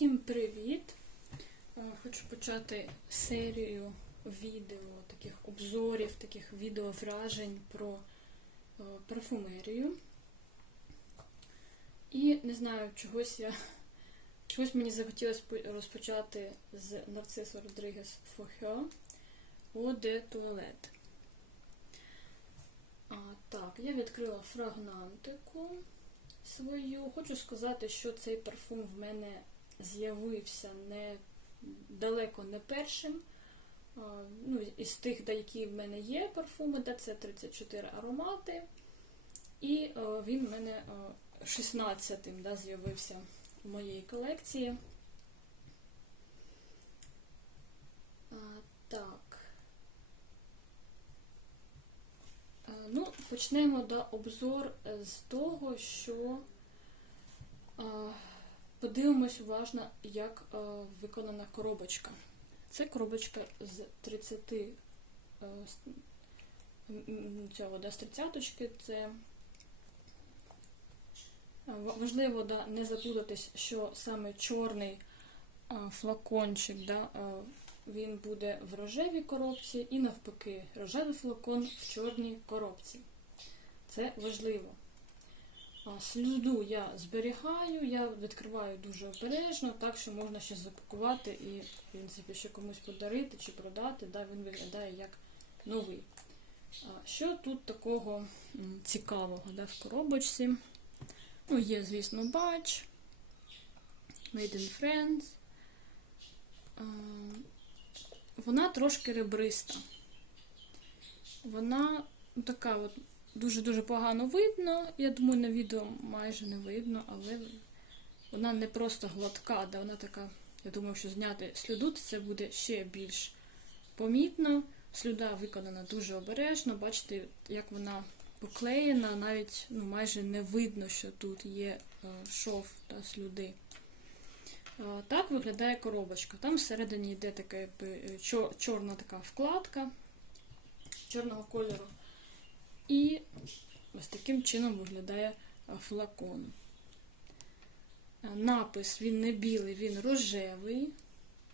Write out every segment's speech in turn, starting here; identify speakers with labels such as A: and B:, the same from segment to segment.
A: Всім привіт! Е, Хочу почати серію відео, таких обзорів, таких відеовражень про е, парфумерію. І не знаю, чогось я чогось мені захотілося розпочати з Нарцисо Родригес Фохьо de Toilette. А, так, я відкрила фрагнантику свою. Хочу сказати, що цей парфум в мене з'явився не далеко не першим. Ну, із тих, які в мене є парфуми, де це 34 аромати. І е, він в мене е, 16-тим да, з'явився в моїй колекції. А, так. Е, Ну, почнемо да, обзор е, з того, що е, подивимось уважно, як е, виконана коробочка. Це коробочка з 30 е, цього, да, з 30 це е, важливо да, не заплутатись, що саме чорний флакончик, да, він буде в рожевій коробці і навпаки, рожевий флакон в чорній коробці. Це важливо. А, Сліду я зберігаю, я відкриваю дуже обережно, так що можна ще запакувати і, в принципі, ще комусь подарити чи продати, да, він виглядає як новий. Що тут такого цікавого да, в коробочці? Ну, є, звісно, бач, Made in. А, Вона трошки ребриста. Вона ну, така от дуже-дуже погано видно. Я думаю, на відео майже не видно, але вона не просто гладка, да, вона така, я думаю, що зняти сліду це буде ще більш помітно. Слюда виконана дуже обережно. Бачите, як вона поклеєна, навіть ну, майже не видно, що тут є е, шов та слюди. Е, Так виглядає коробочка. Там всередині йде така е, чор- чорна така вкладка чорного кольору. І ось таким чином виглядає е, флакон. Е, Напис він не білий, він рожевий.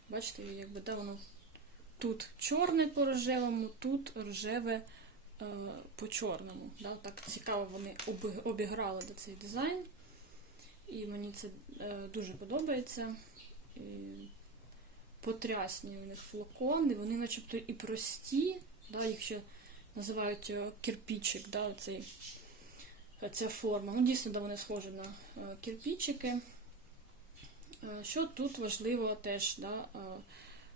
A: Бачите, якби да, воно тут чорне по рожевому, тут рожеве е, по чорному. Да? Так цікаво вони обіграли до цей дизайн. І мені це е, дуже подобається. І потрясні у них флакони, вони начебто і прості, да, їх ще називають е, кирпічик, да, оцей, е, ця форма. Ну, дійсно, да, вони схожі на е, кирпічики. Е, Що тут важливо теж, да,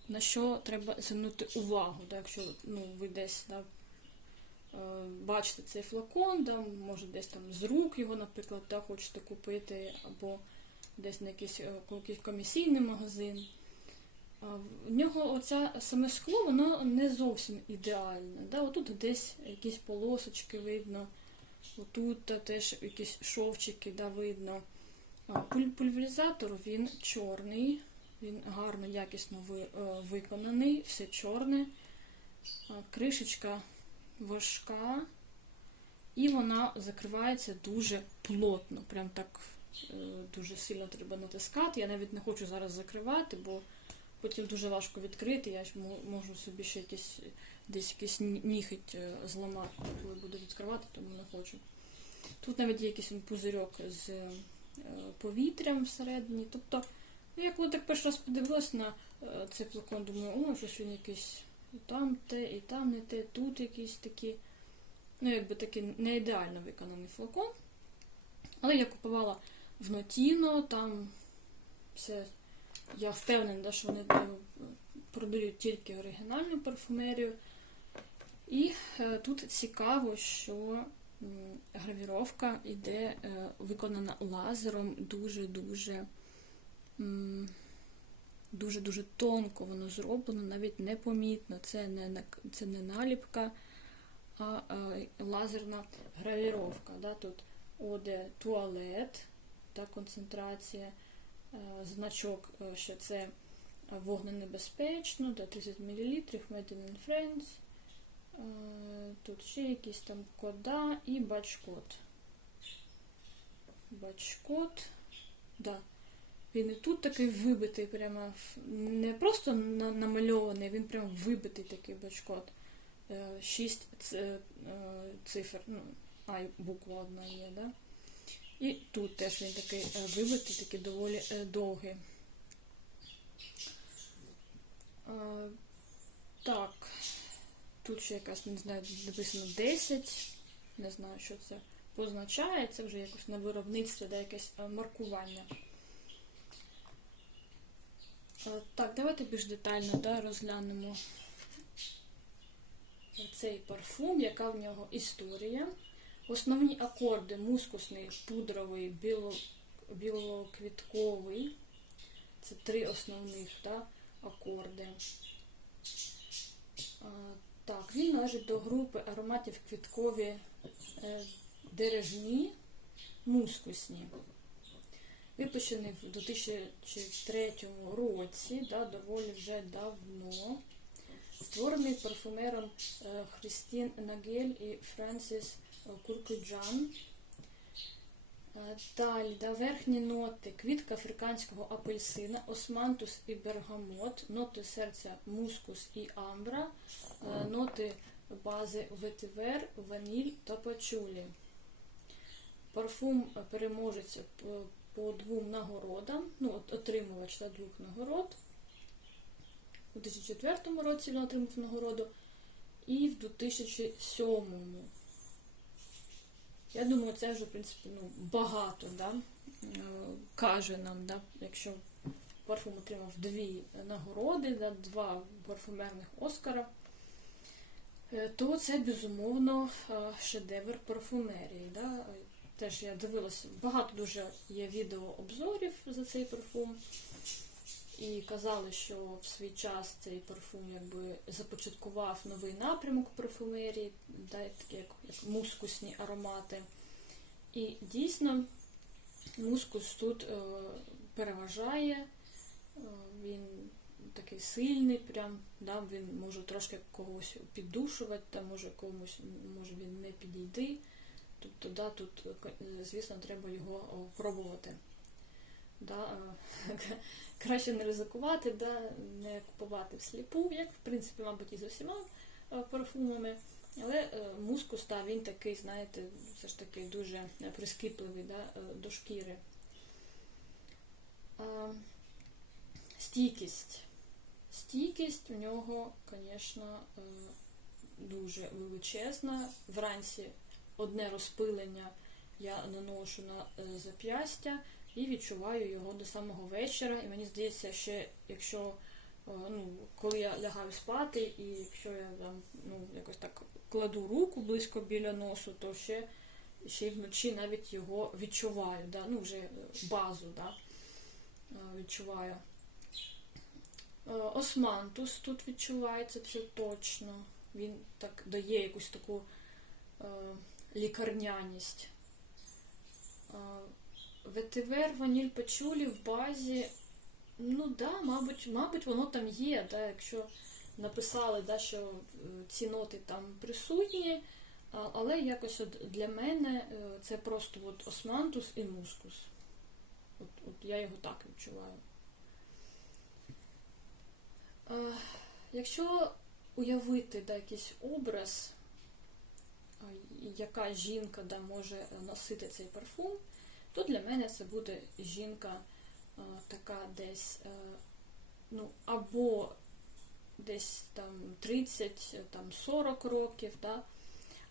A: на що треба звернути увагу, да, якщо ну, ви десь да, бачите цей флакон, да, може десь там з рук його, наприклад, да, хочете купити, або десь на якийсь комісійний магазин. В нього оця саме скло, воно не зовсім ідеальне. Да? Отут десь якісь полосочки видно, отут теж якісь шовчики да, видно. А пуль- Пульверизатор він чорний, він гарно, якісно е, виконаний, все чорне. Кришечка важка, і вона закривається дуже плотно. Прям так е, дуже сильно треба натискати. Я навіть не хочу зараз закривати, бо потім дуже важко відкрити. Я можу собі ще якийсь десь якийсь ні- ніготь е, зламати, коли буду відкривати, тому не хочу. Тут навіть є якийсь пузирьок з е, повітрям всередині. Тобто, ну, я коли так перший раз подивилась на е, цей флакон, думаю, о, щось він якийсь там те, і там не те, тут якісь такі. Ну, якби такий не ідеально виконаний флакон. Але я купувала в Нотіно, там все я впевнена, що вони е, продають тільки оригінальну парфумерію. І е, тут цікаво, що гравіровка йде е, виконана лазером дуже-дуже дуже-дуже тонко воно зроблено, навіть непомітно. Це не, це не наліпка, а лазерна гравіровка. Да? Тут оде туалет, та концентрація. Е, значок, е, що це вогненебезпечно, до 30 мл, Made in France. Е, Тут ще якісь там кода і бач-код. Бач-код. Да. Він і тут такий вибитий, прямо не просто намальований, він прям вибитий такий бачкот. Е, Шість цифр, ну, а буква одна є, да? І тут теж він такий е, вибитий, такий доволі е, довгий. Е, Так, тут ще якась, не знаю, написано 10. Не знаю, що це позначає. Це вже якось на виробництві, де якесь маркування. Так, давайте більш детально да, розглянемо цей парфум, яка в нього історія. Основні акорди мускусний, пудровий, біло, білоквітковий. Це три основних да, акорди. А, Так, він належить до групи ароматів квіткові е, деревні, мускусні. Випущений в 2003 році, да, доволі вже давно. Створений парфумером е, Христін Нагель і Франсіс Куркуджан. Е, Далі, да, верхні ноти, квітка африканського апельсина, османтус і бергамот, ноти серця мускус і амбра, е, ноти бази ветивер, ваніль та пачулі. Парфум е, переможець по, по двом нагородам, ну, отримувач та двох нагород. У 2004 році він отримав нагороду і в 2007. Я думаю, це вже, в принципі, ну, багато да? е, каже нам, да? якщо парфум отримав дві нагороди, да? два парфумерних Оскара, е, то це, безумовно, е, шедевр парфумерії. Да? Теж я дивилася, багато дуже є відеообзорів за цей парфум. І казали, що в свій час цей парфум якби започаткував новий напрямок парфумерії, да, такі як, як мускусні аромати. І дійсно мускус тут е, переважає, е, він такий сильний, прям, да, він може трошки когось піддушувати, та може комусь може він не підійти. Тобто, да, тут, е, звісно, треба його пробувати. Да, е, краще не ризикувати, да, не купувати всліпу, як в принципі, мабуть, і з усіма е, парфумами. Але е, мускус, та, він такий, знаєте, все ж таки дуже прискіпливий да, до шкіри. Стійкість. Стійкість в нього, звісно, дуже величезна. Вранці одне розпилення я наношу на зап'ястя і відчуваю його до самого вечора. І мені здається, ще якщо е, ну, коли я лягаю спати, і якщо я там ну, якось так кладу руку близько біля носу, то ще, ще й вночі навіть його відчуваю, да? ну вже базу да? е, відчуваю. Е, Османтус тут відчувається це точно. Він так дає якусь таку е, лікарняність. Ветивер, ваніль пачулі в базі. Ну да, мабуть, мабуть, воно там є, да, якщо написали, да, що е, ці ноти там присутні, але якось от для мене е, це просто от османтус і мускус. От, от я його так відчуваю. Якщо уявити да, якийсь образ, яка жінка да, може носити цей парфум, то для мене це буде жінка е, така десь, е, ну, або десь там 30, там 40 років, да?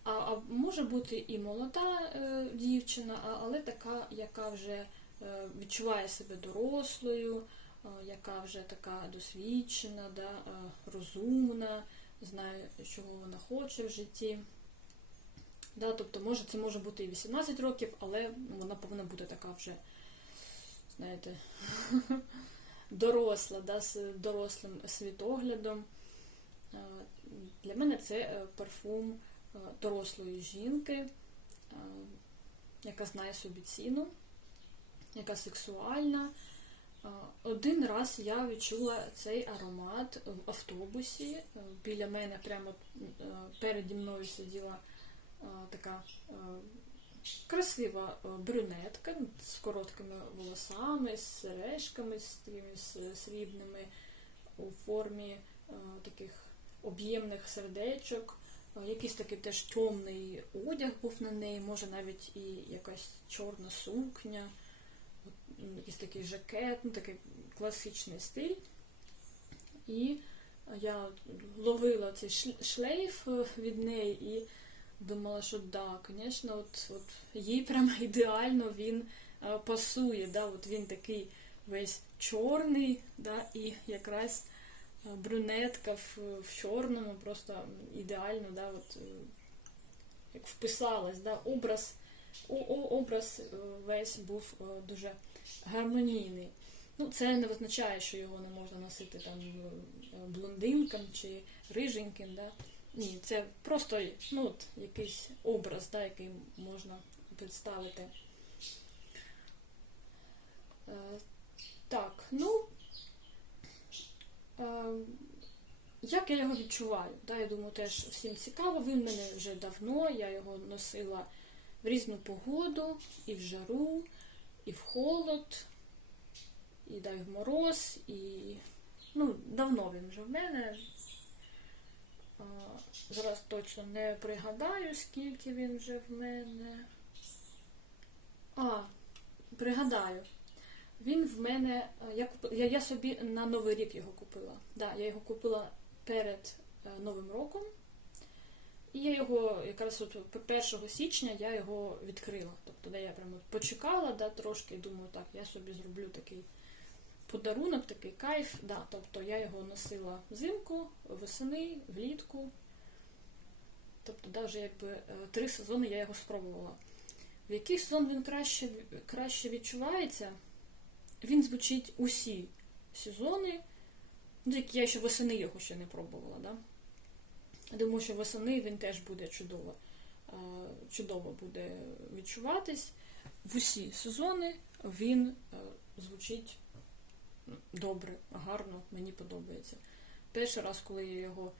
A: а, а може бути і молода е, дівчина, але така, яка вже е, відчуває себе дорослою, е, яка вже така досвідчена, да, е, розумна, знає, чого вона хоче в житті. Да, тобто, може, це може бути і 18 років, але вона повинна бути така вже, знаєте, доросла, да, з дорослим світоглядом. Е, Для мене це е, парфум е, дорослої жінки, яка знає собі ціну, яка сексуальна. Один раз я відчула цей аромат в автобусі. Біля мене прямо переді мною сиділа така е, красива е, брюнетка з короткими волосами, з сережками, з такими срібними у формі е, таких об'ємних сердечок. Е, Якийсь такий теж темний одяг був на неї, може навіть і якась чорна сукня, якийсь такий жакет, ну такий класичний стиль. І я ловила цей шлейф е, від неї і думала, що да, звісно, от, от їй прямо ідеально він е, пасує. Да, от він такий весь чорний, да, і якраз е, брюнетка в, в чорному просто ідеально, да, от, е, як вписалась, да, образ, образ весь був дуже гармонійний. Ну, це не означає, що його не можна носити там блондинкам чи риженьким, да. Ні, це просто ну, от, якийсь образ, да, який можна представити. Е, так, ну е, як я його відчуваю? Да, я думаю, теж всім цікаво. Він в мене вже давно, я його носила в різну погоду, і в жару, і в холод, і да, і в мороз, і ну, давно він вже в мене. Зараз точно не пригадаю, скільки він вже в мене. А, пригадаю. Він в мене. Я, куп- я, я собі на Новий рік його купила. Да, я його купила перед е, Новим роком. І я його якраз от 1 січня я його відкрила. Тобто, де я прямо почекала да, трошки думаю, так, я собі зроблю такий подарунок, такий кайф. Да, тобто я його носила взимку, восени, влітку. Тобто, навіть якби е, три сезони я його спробувала. В який сезон він краще, краще відчувається? Він звучить усі сезони. Ну, я ще восени його ще не пробувала, да? Думаю, що восени він теж буде чудово, е, чудово буде відчуватись. В усі сезони він е, звучить добре, гарно, мені подобається. Перший раз, коли я його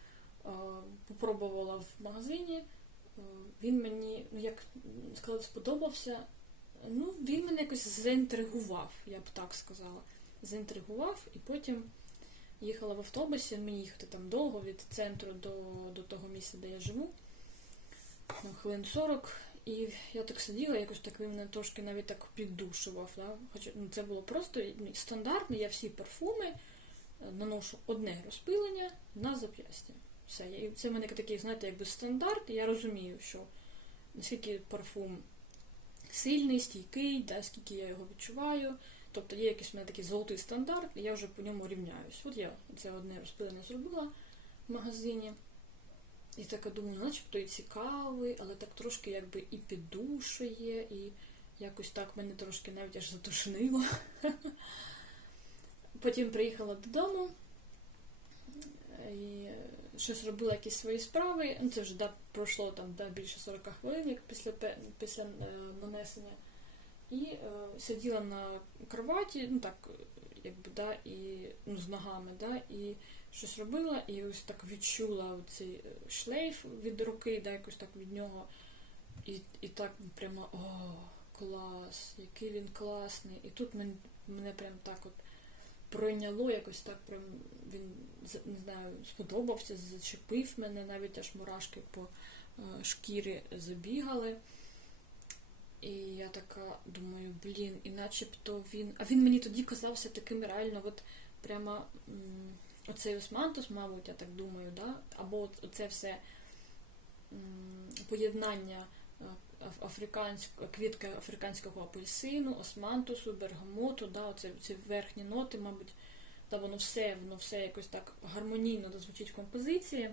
A: е, попробувала в магазині, е, він мені, ну як сказати, сподобався. Ну, він мене якось заінтригував, я б так сказала. Заінтригував, і потім їхала в автобусі, мені їхати там довго від центру до, до того місця, де я живу, на хвилин 40. І я так сиділа, якось так він мене трошки навіть так піддушував. Да? Хоча ну, це було просто ну, стандартно, я всі парфуми е, наношу одне розпилення на зап'ястя. Все. І це в мене такий, знаєте, якби стандарт, і я розумію, що наскільки парфум сильний, стійкий, да, скільки я його відчуваю. Тобто є якийсь у мене такий золотий стандарт, і я вже по ньому рівняюсь. От я це одне розпилення зробила в магазині. І така думаю, начебто і цікавий, але так трошки якби і піддушує, і якось так мене трошки навіть аж затошнило. Потім приїхала додому і щось робила якісь свої справи. Ну, це вже да, пройшло там да, більше 40 хвилин, як після, після е, нанесення. І е, сиділа на кроваті, ну так, якби, да, і ну, з ногами, да, і щось робила, і ось так відчула цей е, шлейф від руки, да, якось так від нього. І, і так прямо о, клас, який він класний. І тут мен, мене прям так от пройняло, якось так прям він не знаю, сподобався, зачепив мене, навіть аж мурашки по е, шкірі забігали. Така думаю, блін, і начебто він. А він мені тоді казався таким реально, от прямо м, оцей османтус, мабуть, я так думаю, да? або оце все поєднання е, африканського, квітки африканського апельсину, османтусу, бергамоту, да? оце, ці верхні ноти, мабуть, та воно все, воно все якось так гармонійно дозвучить в композиції.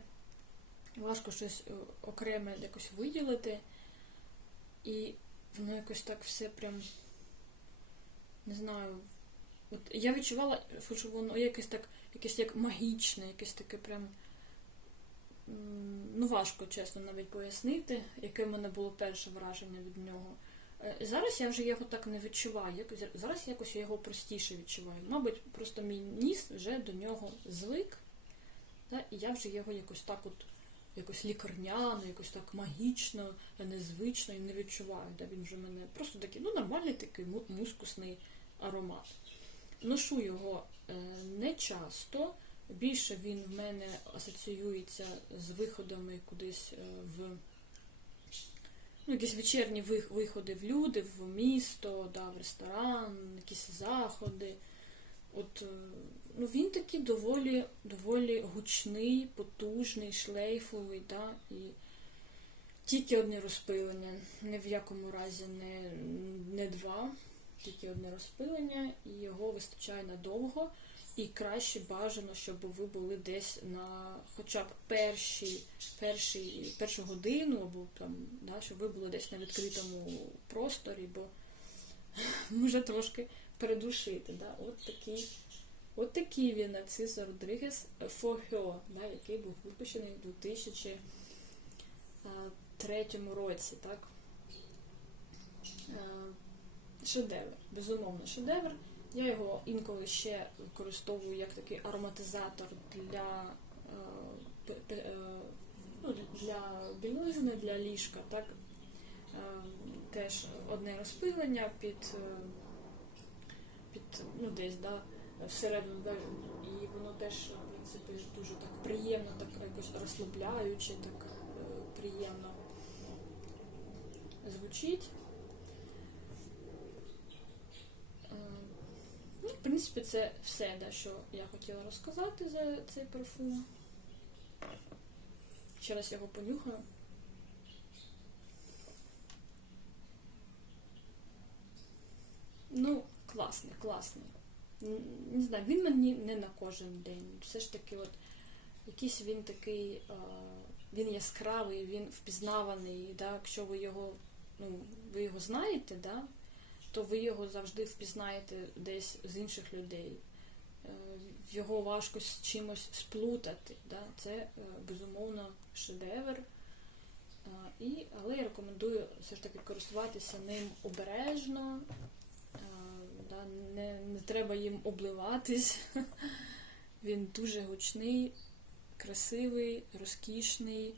A: Важко щось е, окреме якось виділити. І воно якось так все прям. Не знаю. От я відчувала, що воно якесь так, якесь як магічне, якесь таке прям. Ну, важко, чесно, навіть пояснити, яке в мене було перше враження від нього. Е, Зараз я вже його так не відчуваю. Якось, зараз якось я його простіше відчуваю. Мабуть, просто мій ніс вже до нього звик, да, і я вже його якось так от якось лікарняно, якось так магічно, незвично і не відчуваю. Да? Він вже мене просто такий, ну, нормальний такий мускусний аромат. Ношу його е, не часто. Більше він в мене асоціюється з виходами кудись е, в ну, якісь вечірні виходи в люди, в місто, да, в ресторан, якісь заходи. От, е, ну, він такий доволі, доволі гучний, потужний, шлейфовий, да, і тільки одне розпилення, ні в якому разі не, не два, тільки одне розпилення, і його вистачає надовго. І краще бажано, щоб ви були десь на хоча б перші, перші, першу годину, або там, да, щоб ви були десь на відкритому просторі, бо може трошки передушити. Да? От такий, от такий він Нарцисо Родригес For Her, да, який був випущений у 2003 році. Так? Е, Шедевр, безумовно, шедевр. Я його інколи ще використовую як такий ароматизатор для, е, е, ну, для білизни, для ліжка. Так? Е, Теж одне розпилення під, е, під ну, десь да, всередину, і воно теж в принципі, дуже так приємно, так якось розслабляюче, так е, приємно звучить. Е, Ну, в принципі, це все, да, що я хотіла розказати за цей парфум. Ще раз його понюхаю. Ну, класний, класний. Не знаю, він мені не на кожен день. Все ж таки, от якийсь він такий, він яскравий, він впізнаваний, да, якщо ви його, ну, ви його знаєте, да, то ви його завжди впізнаєте десь з інших людей. Е, Його важко з чимось сплутати. Да? Це е, безумовно шедевр. І, але я рекомендую все ж таки користуватися ним обережно. Да? Не, не треба їм обливатись. Він дуже гучний, красивий, розкішний,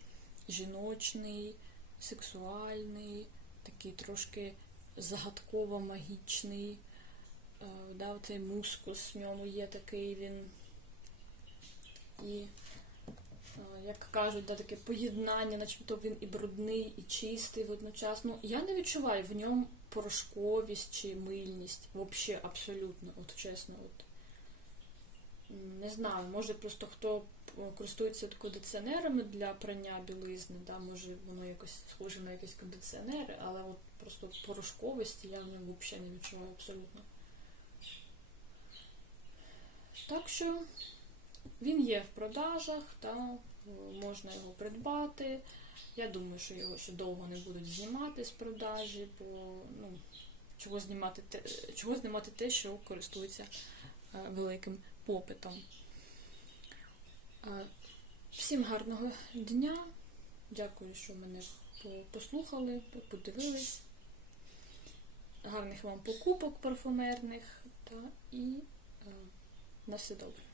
A: жіночний, сексуальний, такий трошки загадково магічний. Е, Да, цей мускус в ньому є такий він. І, е, як кажуть, да, таке поєднання, начебто він і брудний, і чистий водночас. Ну, я не відчуваю в ньому порошковість чи мильність. Взагалі, абсолютно, от чесно. От. Не знаю, може просто хто користується кондиціонерами для прання білизни, да, може воно якось схоже на якісь кондиціонери, але от просто порошковості я в ньому взагалі не відчуваю абсолютно. Так що він є в продажах, та, можна його придбати. Я думаю, що його ще довго не будуть знімати з продажі, бо ну, чого знімати те, чого знімати те, що користується е, великим попитом. Е, Всім гарного дня. Дякую, що мене послухали, подивились. Гарних вам покупок парфумерних та і е, на все добре.